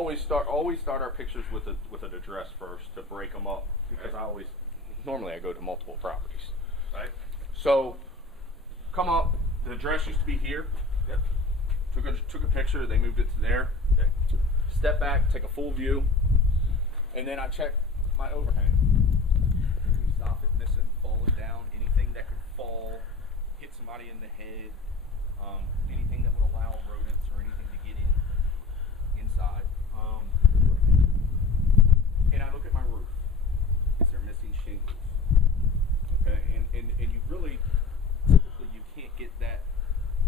always start our pictures with an address first to break them up, because normally I go to multiple properties. Right. So come up. The address used to be here. Yep. Took a picture. They moved it to there. Okay. Step back, take a full view, and then I check my overhang. Any soffit missing, falling down, anything that could fall, hit somebody in the head, anything that would allow rodents or anything to get inside. And I look at my roof. Is there missing shingles? Okay, and you really, typically you can't get that.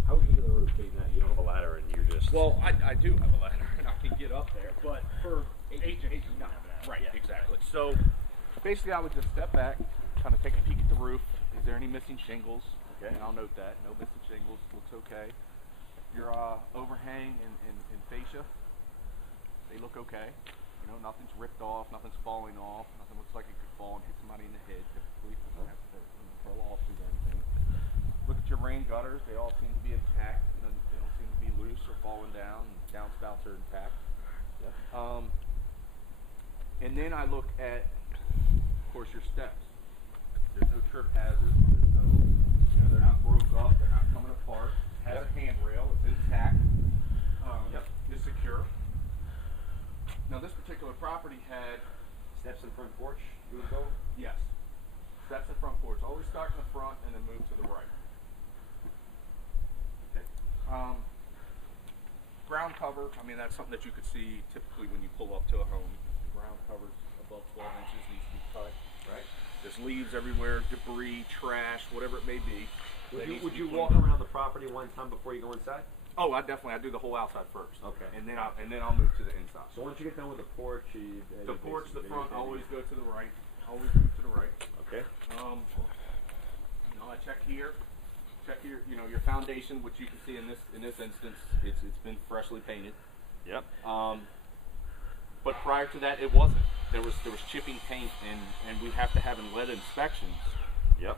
How would you get the roof? You don't have a ladder and you're just... Well, I do have a ladder and I can get up there, but for agents, no. Right, Yeah. exactly. So basically I would just step back, kind of take a peek at the roof. Is there any missing shingles? Okay. And I'll note that. No missing shingles. Looks okay. Your overhang and fascia, they look okay. You know, nothing's ripped off, nothing's falling off, nothing looks like it could fall and hit somebody in the head. Typically, you don't have to throw lawsuit or anything. Look at your rain gutters. They all seem to be intact. They don't seem to be loose or falling down. Downspouts are intact. Yep. And then I look at, of course, your steps. There's no trip hazards. There's no, they're not broke up. They're not coming apart. It has a handrail. It's intact. It's secure. Now, this particular property had Steps in front porch, you would go? yes, steps in front porch. Always start in the front and then move to the right. Okay. Ground cover. I mean, that's something that you could see typically when you pull up to a home. Ground covers above 12 inches needs to be cut. Right. There's leaves everywhere, debris, trash, whatever it may be. Would you walk around the property one time before you go inside? Oh, I do the whole outside first. Okay. And then I'll move to the inside. So once you get done with the porch, The porch, the front, always go to the right. Always move to the right. Okay. I check here. Check your foundation, which you can see in this instance, it's been freshly painted. Yep. But prior to that, it wasn't. There was chipping paint, and we have to have lead inspections. Yep.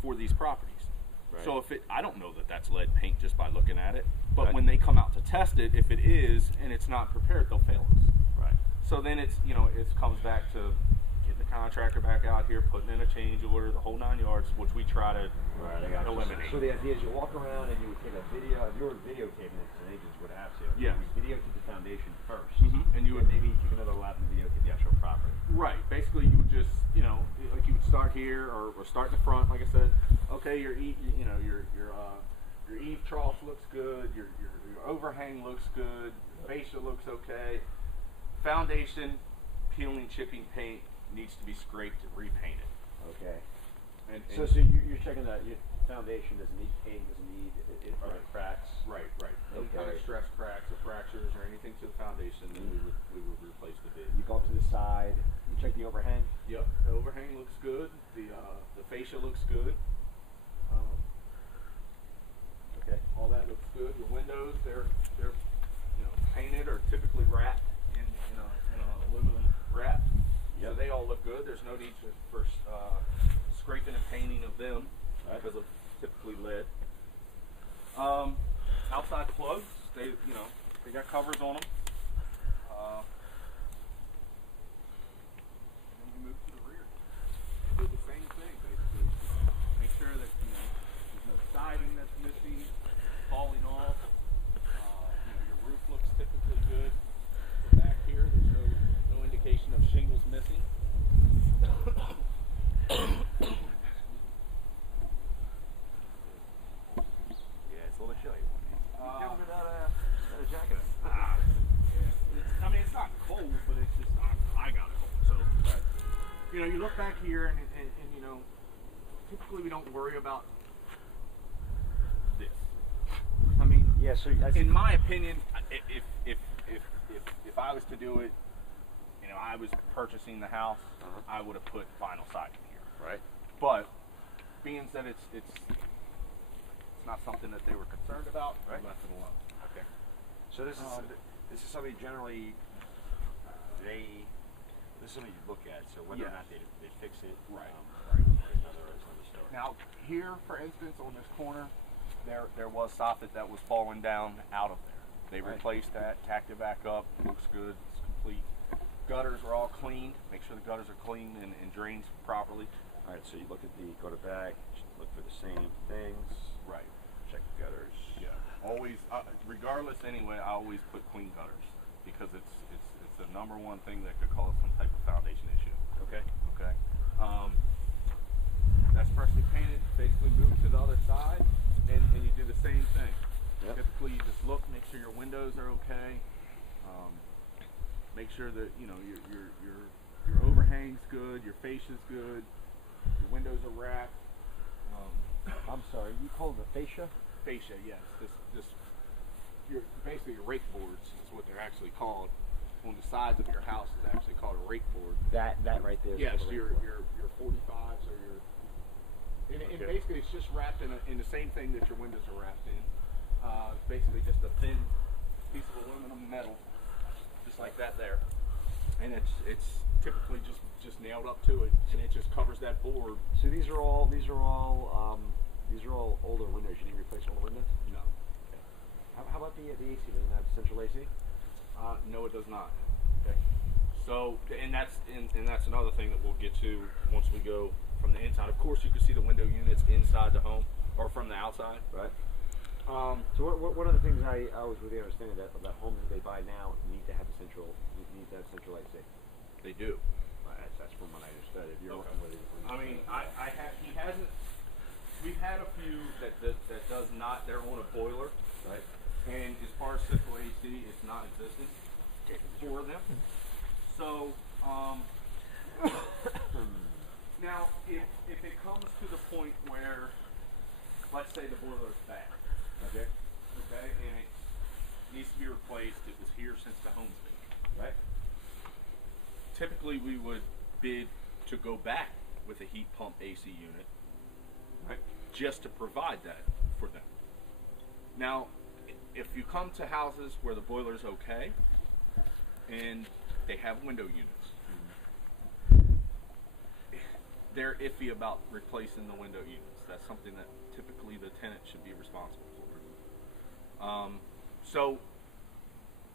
For these properties. Right. So I don't know that that's lead paint just by looking at it. But right. when they come out to test it, if it is and it's not prepared, they'll fail us. Right. So then it comes back to getting the contractor back out here, putting in a change order, the whole 9 yards, which we try to eliminate. So the idea is you walk around and you would take a video. If you were videotaping it, an agent would have to. Yeah. You would videotape the foundation first, and you would maybe take another lap and videotape the actual property. Right. Basically, you would just like you would start here or start in the front, like I said. Okay, your eave trough looks good. Your overhang looks good. Fascia looks okay. Foundation, peeling, chipping paint needs to be scraped and repainted. Okay. And so you're checking that your foundation doesn't need paint, doesn't need it cracks. Right. Any Okay. kind of stress cracks or fractures or anything to the foundation, then we would replace the bid. You go up to the side. You check the overhang. Yep. The overhang looks good. The fascia looks good. Okay. All that looks good. Your windows, they're painted or typically wrapped in a aluminum wrap. Yep. So they all look good. There's no need for scraping and painting of them because of typically lead. Outside plugs, they got covers on them. Then we move to the rear. Do the same thing basically. Make sure that there's no siding that's missing, falling off. Your roof looks typically good. Back here, there's no indication of shingles missing. Yeah, it's a little chilly. You come without a jacket on. Yeah. It's not cold, but it's just I got it cold. So, you look back here and typically we don't worry about this. Yeah. So in my opinion, if I was to do it, I was purchasing the house, I would have put vinyl siding here. Right. But being that it's not something that they were concerned about, right. I left it alone. Okay. So this is something generally this is something you look at. So whether or not they fix it, right. Another story. Now here, for instance, on this corner, there was soffit that was falling down out of there. They Right. replaced that, tacked it back up, looks good, it's complete. Gutters are all cleaned, make sure the gutters are clean and drains properly. All right, so you look at the, go to back, look for the same things. Right. Check the gutters. Yeah. Always, regardless anyway, I always put clean gutters because it's the number one thing that could cause some type of foundation issue. Okay. Okay. That's freshly painted. Basically, move to the other side, and you do the same thing. Yep. Typically, you just look, make sure your windows are okay. Make sure that you know your overhang's good, your fascia's good, your windows are wrapped. I'm sorry, you call it a fascia? Fascia, yes. This your basically your rake boards is what they're actually called. On the sides of your house is actually called a rake board. That right there. Is Yes, called a your rake board. your 45s or your and Okay. basically it's just wrapped in the same thing that your windows are wrapped in. It's basically just a thin piece of aluminum metal, just like that there, and it's typically just nailed up to it, and it just covers that board. So these are all older windows. You need to replace all the windows. No, How about the AC? Doesn't it have central AC? no, it does not. Okay. So, and that's another thing that we'll get to once we go from the inside. Of course, you can see the window units inside the home or from the outside. Right. So what are the things I always really understand that homes that they buy now need to have central AC? They do. That's from what I understood. If you're Okay. looking with it, I mean, he hasn't. We've had a few that does not. They're on a boiler, right? and as far as central AC, it's not existent for them. So now, if it comes to the point where, let's say the boiler is bad, Okay. and it needs to be replaced. It was here since the home's been. Right. Typically, we would bid to go back with a heat pump AC unit, right, just to provide that for them. Now, if you come to houses where the boiler is okay and they have window units, they're iffy about replacing the window units. That's something that typically the tenant should be responsible for. So,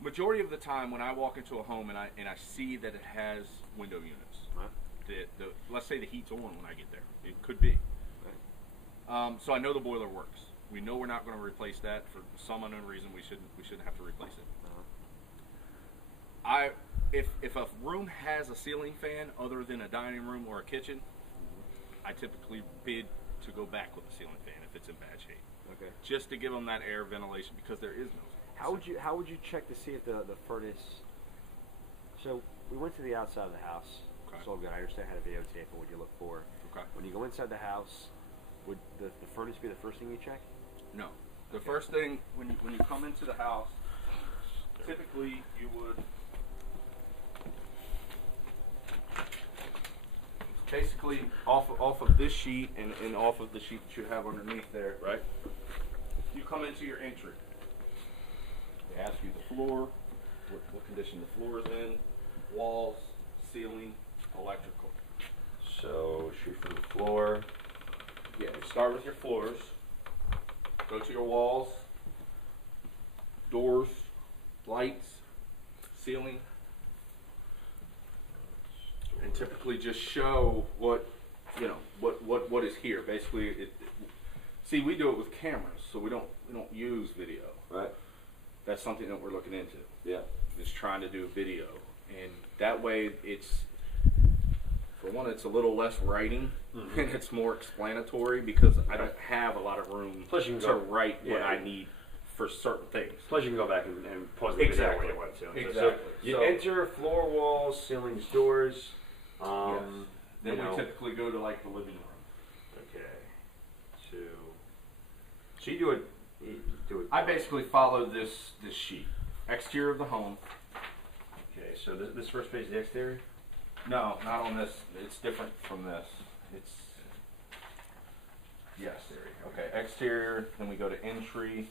majority of the time when I walk into a home and I see that it has window units, Right. let's say the heat's on when I get there. It could be. Right. So I know the boiler works. We know we're not going to replace that for some unknown reason. We shouldn't have to replace it. Uh-huh. If a room has a ceiling fan other than a dining room or a kitchen, I typically bid to go back with a ceiling fan if it's in bad shape, Okay. just to give them that air ventilation because there is no. How would you check to see if the furnace? So we went to the outside of the house. Okay. It's all good. I understand how to videotape and what you look for. Okay. When you go inside the house, would the furnace be the first thing you check? No. The first thing when you come into the house, typically you would basically off of this sheet and off of the sheet that you have underneath there, right? You come into your entry. They ask you the floor, what condition the floor is in, walls, ceiling, electrical. So shoot for the floor. Yeah, you start with your floors, go to your walls, doors, lights, ceiling, and typically just show what is here. Basically, see, we do it with cameras, so we don't use video. Right. That's something that we're looking into. Yeah. Just trying to do video, and that way it's. For one, it's a little less writing, and it's more explanatory because I don't have a lot of room Plus you can to go- write what yeah. I need for certain things. Plus you can go back and pause the Exactly. video when you want to. Exactly. So you So- enter floor, walls, ceilings, doors. Yes. Then you know, we typically go to like the living room. Okay. So you do it. You do it. I basically follow this sheet. Exterior of the home. Okay. So this first page is the exterior. No, not on this. It's different from this. It's yes. Okay. Exterior. Then we go to entry.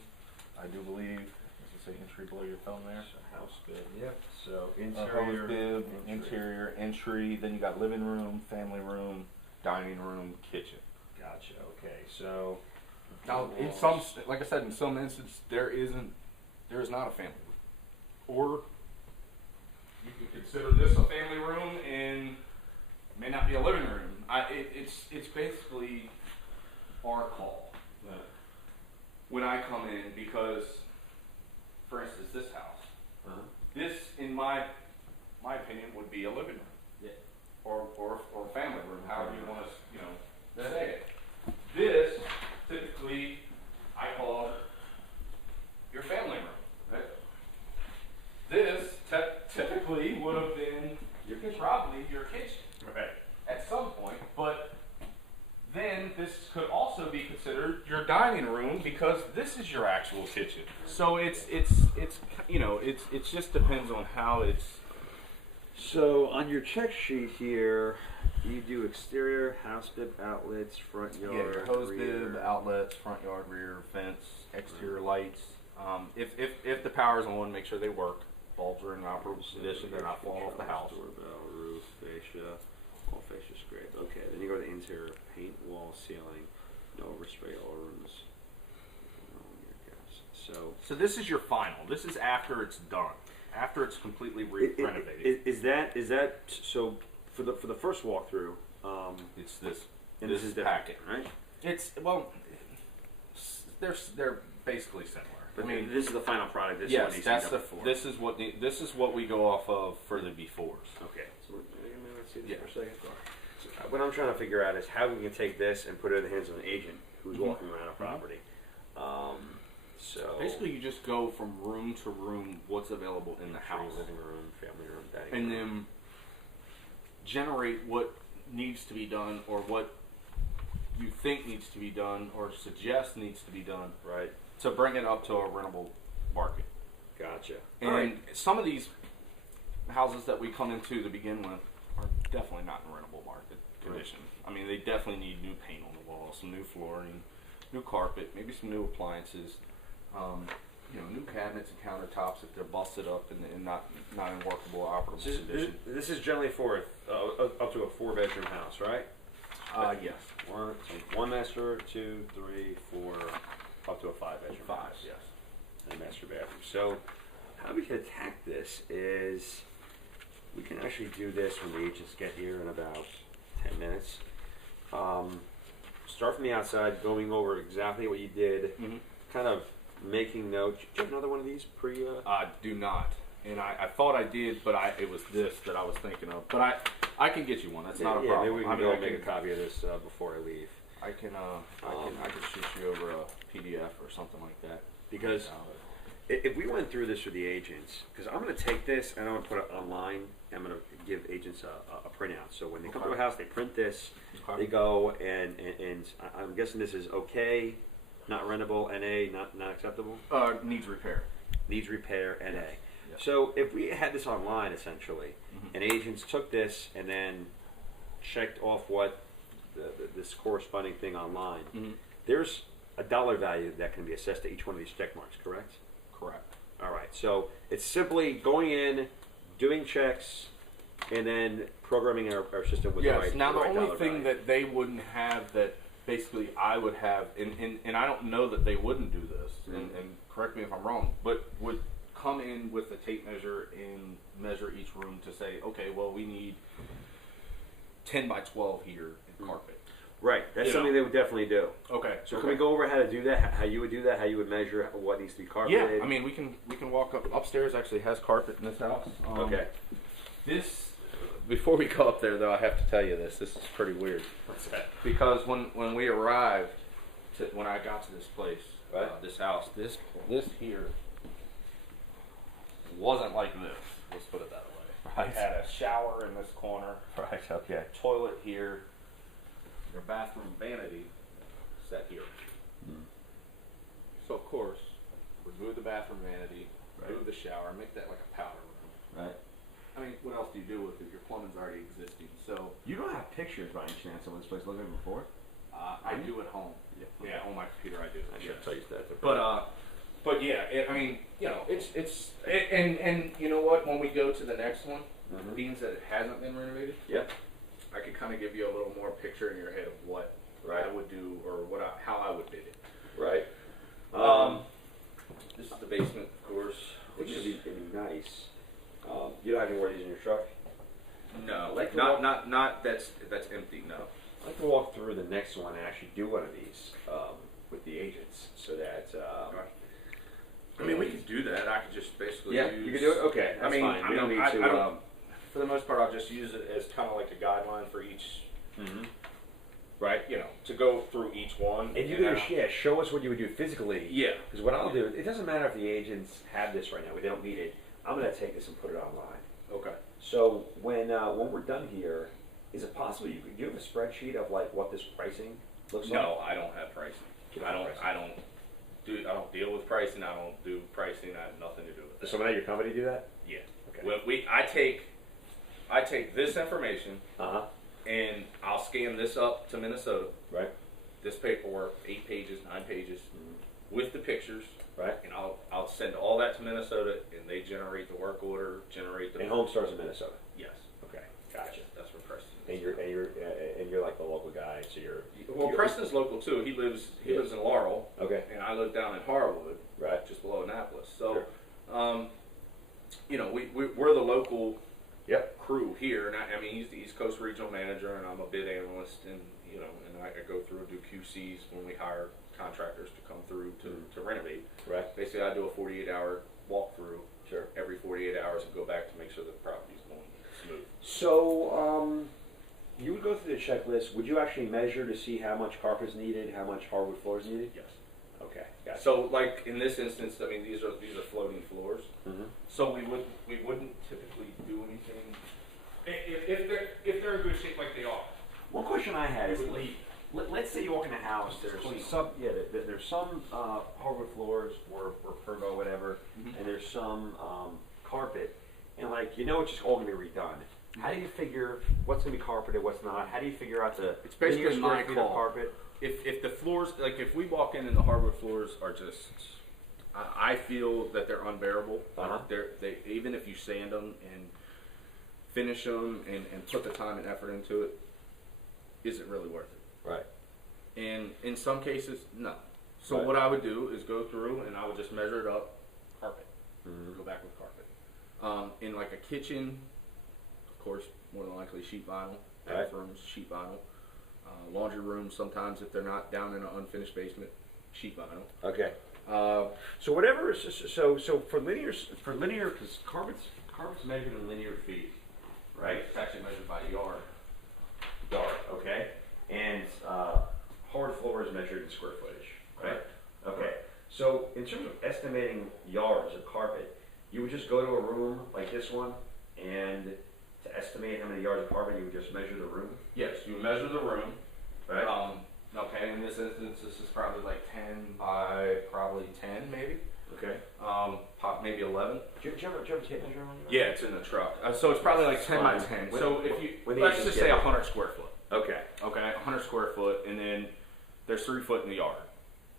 I do believe. Does it say entry below your thumb there? So house bid. Yep. So Hose interior. bib, interior, entry. Then you got living room, family room, dining room, kitchen. Gotcha. Okay. So Now, in some, like I said, in some instances, there there is not a family room. Or you could consider this a family room and it may not be a living room. It's basically our call when I come in, because, for instance, this house, this, in my opinion, would be a living room. Yeah. Or a family room, however you want to, say it. This, typically, I call your family room. Right? This typically would have been probably your kitchen. Right. At some point, but then this could also be considered your dining room, because this is your actual kitchen. So it just depends on how it's. So on your check sheet here, you do exterior, house bib outlets, front yard, your hose rear. bib, outlets, front yard, rear, fence, exterior lights. If the power's on, make sure they work. Bulbs are in operable condition, they're not falling off the house. Doorbell, roof, fascia, all fascia scraped. Okay, then you go to the interior, paint, wall, ceiling, no overspray, all rooms. So this is your final. This is after it's done. After it's completely renovated. Is that so? For the first walkthrough, It's this. and this this is packet, right? It's they're basically similar. But this is the final product. This is Yes, what needs that's to be done before. this is what we go off of for the befores. Okay. So let's see this Yeah. for a second. So, what I'm trying to figure out is how we can take this and put it in the hands of an agent who's walking around a property. So Basically, you just go from room to room, what's available in the house, living room, family room, dining and room. then generate what needs to be done, or what you think needs to be done, or suggest needs to be done, Right. to bring it up to a rentable market. Gotcha. And All right. some of these houses that we come into to begin with are definitely not in rentable market condition. I mean, they definitely need new paint on the walls, some new flooring, new carpet, maybe some new appliances, new cabinets and countertops if they're busted up and not in workable, operable condition. This is generally for up to a 4-bedroom house, right? Yes. One master, 2, 3, 4, up to a 5-bedroom Five, house. yes. And a master bathroom. So how we can attack this is we can actually do this when the agents get here in about 10 minutes. Start from the outside, going over exactly what you did, kind of making notes. Do you have another one of these pre? I do not, and I thought I did, but it was this that I was thinking of. But I can get you one. That's not a problem. Maybe we can go make a copy of this before I leave. I can shoot you over a PDF or something like that. Because if we went through this with the agents, because I'm going to take this and I'm going to put it online, and I'm going to give agents a printout. So when they come to a house, they print this, they go, and I'm guessing this is okay, not rentable, NA, not acceptable? Needs repair. Needs repair, NA. Yes. So if we had this online, essentially, and agents took this and then checked off what this corresponding thing online, there's a dollar value that can be assessed to each one of these check marks, correct? Correct. All right, so it's simply going in, doing checks, and then programming our system with the right Now, the right only dollar thing value. that they wouldn't have that basically I would have, and I don't know that they wouldn't do this, and correct me if I'm wrong, but would come in with a tape measure and measure each room to say, okay, well, we need 10 by 12 here in carpet. Right, that's something they would definitely do. Okay. So can we go over how to do that? How you would do that? How you would measure what needs to be carpeted? Yeah, I mean, we can walk up. Upstairs actually has carpet in this house. Okay. This, before we go up there though, I have to tell you this. This is pretty weird. What's that? Because when we arrived, when I got to this place, Right. this house, this here wasn't like this. Let's put it that way. Right. It had a shower in this corner. Right. Okay. Toilet here. Your bathroom vanity set here. So of course, remove the bathroom vanity, remove the shower, make that like a powder room. Right. I mean, what else do you do with it? Your plumbing's already existing. So You don't have pictures by any chance of what this place looked like before? I do at home. Yeah, on my computer I do. I should tell you that. But yeah, I mean, it's and you know what? When we go to the next one, being that it hasn't been renovated, I could kind of give you a little more picture in your head of what I would do or how I would bid it. Right. This is the basement, of course. like to Not that's empty. No. I'd like to walk through the next one and actually do one of these with the agents, so that. I mean, we could do that. I could just basically Yeah, use. you can do it. Okay, that's I mean, fine. We don't need I to. don't, for the most part, I'll just use it as kind of like a guideline for each, Mhm. right? You know, to go through each one. And you then could, show us what you would do physically. Yeah. Because what I'll do, it doesn't matter if the agents have this right now. We don't need it. I'm going to take this and put it online. Okay. So when we're done here, is it possible you could give a spreadsheet of like what this pricing looks like? No, I don't have pricing. You don't I have don't. pricing. I don't deal with pricing. I don't do pricing. I have nothing to do with Does it. someone at your company do that? Yeah. Okay. When I take this information Uh-huh. and I'll scan this up to Minnesota. Right. This paperwork, 8 pages, 9 pages, with the pictures, Right. and I'll send all that to Minnesota, and they generate the work order, generate the. And home stores in Minnesota. Yes. Okay. Gotcha. That's where Preston And is. you're like the local guy, so you're. Well, Preston's local too. He lives in Laurel, Okay. and I live down in Harwood, Right. just below Annapolis. So, Sure. you know, we're the local Yep. crew here, and I mean he's the East Coast regional manager, and I'm a bid analyst, and you know, and I go through and do QCs when we hire contractors to come through to renovate. Right. Basically, I do a 48-hour walkthrough Sure. every 48 hours and go back to make sure the property's going smooth. So, you would go through the checklist. Would you actually measure to see how much carpet is needed, how much hardwood floor is needed? Yes. Okay. Gotcha. So, like in this instance, I mean these are floating floors. Mm-hmm. So we wouldn't typically do anything if they're in good shape like they are. One question I had is, We would leave. let's say you walk in a house. There's Clean. there's some hardwood floors or pergo whatever, Mhm. and there's some carpet, and like it's just all gonna be redone. How do you figure what's gonna be carpeted, what's not? How do you figure out the It's basically linear square my feet of call. carpet? If the floors, like if we walk in and the hardwood floors are just, I feel that they're unbearable. Uh-huh. They even if you sand them and finish them and put the time and effort into it, is it really worth it? Right. And in some cases, no. So Right. what I would do is go through and I would just measure it up, carpet, Mhm. go back with carpet. In like a kitchen, of course, more than likely sheet vinyl. Right. Bathrooms, sheet vinyl. Laundry rooms, sometimes if they're not down in an unfinished basement, sheet vinyl. Okay. Uh, So whatever. So for linear because carpet's measured in linear feet, right? It's actually measured by yard. Yard. Okay. And hard floor is measured in square footage, right? Okay. So in terms of estimating yards of carpet, you would just go to a room like this one, and to estimate how many yards of carpet, you would just measure the room, Yes, you measure the room. right? Okay, in this instance, this is probably like 10 by probably 10, maybe. Okay. Maybe 11. Do you have a tape measure on you? Yeah, it's in the truck. So it's probably like 10 by Fine. 10. When- So if you, when the let's agents just say get- 100 square foot. Okay. Okay, 100 square foot, and then there's 3 foot in the yard.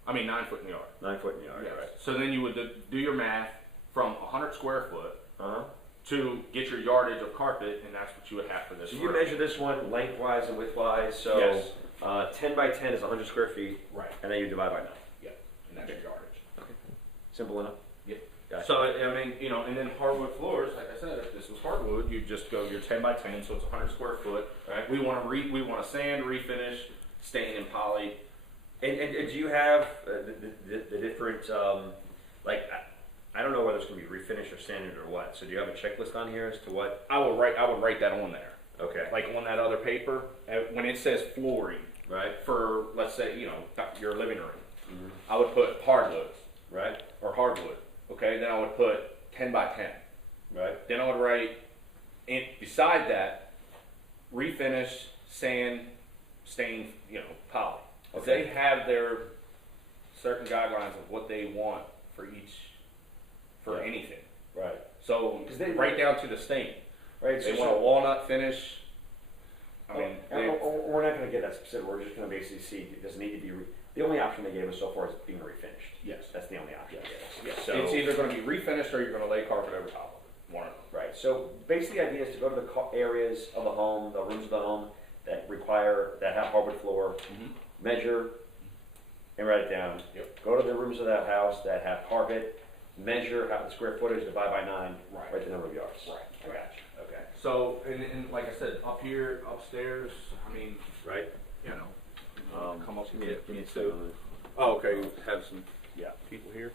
I mean 9 foot in the yard. 9 foot in the yard, Yes. right? So then you would do your math from 100 square foot Uh-huh. to get your yardage of carpet, and that's what you would have for this So you room. measure this one lengthwise and widthwise, so Yes. 10 by 10 is 100 square feet, Right. and then you divide by 9. Yeah, and that's your yardage. Simple enough? Yeah. Gotcha. So I mean, and then hardwood floors, like I said, if this was hardwood, you just go your 10 by 10, so it's 100 square foot. Right. We want to sand, refinish, stain, and poly. And do you have the different, I don't know whether it's going to be refinished or sanded or what, so do you have a checklist on here as to what? I would write that on there, Okay. like on that other paper, when it says flooring Right? for, let's say, your living room, Mhm. I would put hardwoods Right? or hardwood. Okay, then I would put 10 by 10. Right? Then I would write, beside that, refinish, sand, stain, poly. Okay. They have their certain guidelines of what they want for Yeah. anything. Right. So 'Cause they- right down to the stain. Right, They want a walnut finish. I mean, we're not going to get that specific, we're just going to basically see, does it need to be, the only option they gave us so far is being refinished. yes. That's the only option they gave us. Yes. So, It's either going to be refinished or you're going to lay carpet over top of it. One of them. right, so basically the idea is to go to the areas of the home, the rooms of the home that have hardwood floor, measure, and write it down. Yep. Go to the rooms of that house that have carpet, measure how the square footage, divide by 9, Right. write the number of yards. Right. I got you, okay. So, and like I said, up here, upstairs, I mean, Right? you know, come up Give and me a get second two. on this. Oh, okay, you have some Yeah. people here.